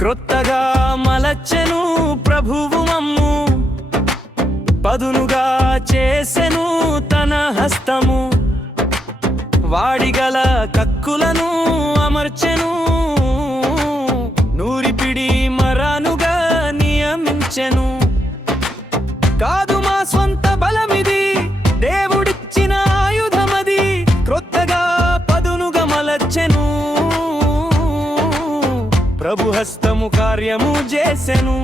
క్రొత్తగా మలచెను ప్రభువు మమ్ము. పదునుగా చేసెను తన హస్తము. వాడిగల కక్కులను అమర్చెను. ప్రభు హస్తము కార్యము చేసెను.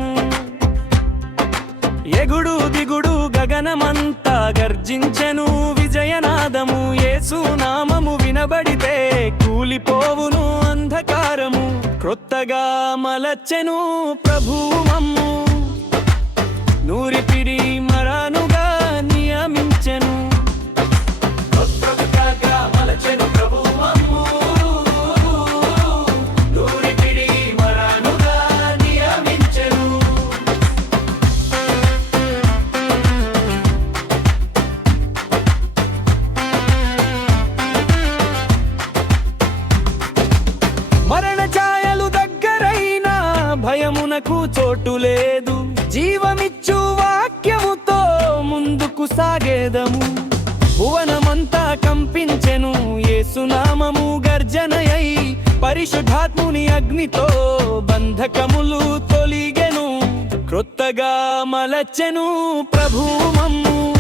ఎగుడు దిగుడు గగనమంతా గర్జించెను. విజయనాదము యేసు నామము వినబడితే కూలిపోవును అంధకారము. క్రొత్తగా మలచెను ప్రభువు మమ్ము. నూరిపిడి భయమునకు చోటు లేదు. జీవమిచ్చు వాక్యముతో ముందుకు సాగేదము. భువనమంతా కంపించెను యేసునామము గర్జనయై. పరిశుద్ధాత్ముని అగ్నితో బంధకములు తొలిగెను. క్రొత్తగా మలచెను ప్రభు మమ్ము.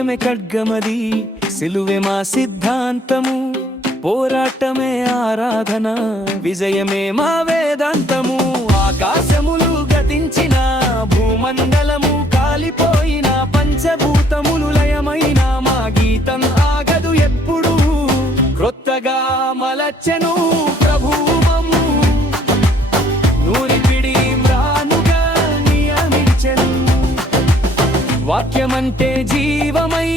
వాక్యమే ఖడ్గమది సిలువే మా సిద్ధాంతము. పోరాటమే ఆరాధన విజయమే మా వేదాంతము. ఆకాశములు గతించిన భూమండలము కాలిపోయిన పంచభూతములు లయమైన మా గీతం ఆగదు ఎప్పుడు. క్రొత్తగా మలచెను వాక్యమంటే జీవమై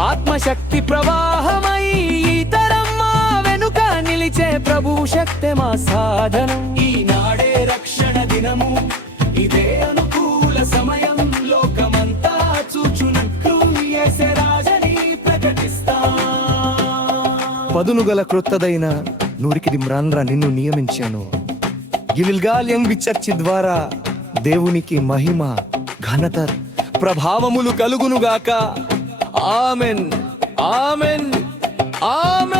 ఆత్మశక్తి ప్రవాహమై ఈ తరం మా వెనుక నిలిచే ప్రభు శక్తి మా సాధనం. ఈనాడే రక్షణ దినము ఇదే అనుకూల సమయం లోకమంతా చూచునట్లు రాజని ప్రకటిస్తా. పదునుగల క్రొత్తదైన నూరికిది మ్రాన్రా నిన్ను నియమించాను. గిల్గాల్యం విచర్చి ద్వారా దేవునికి మహిమ ఘనత ప్రభావములు కలుగునుగాక. ఆమెన్. ఆమెన్. ఆమెన్.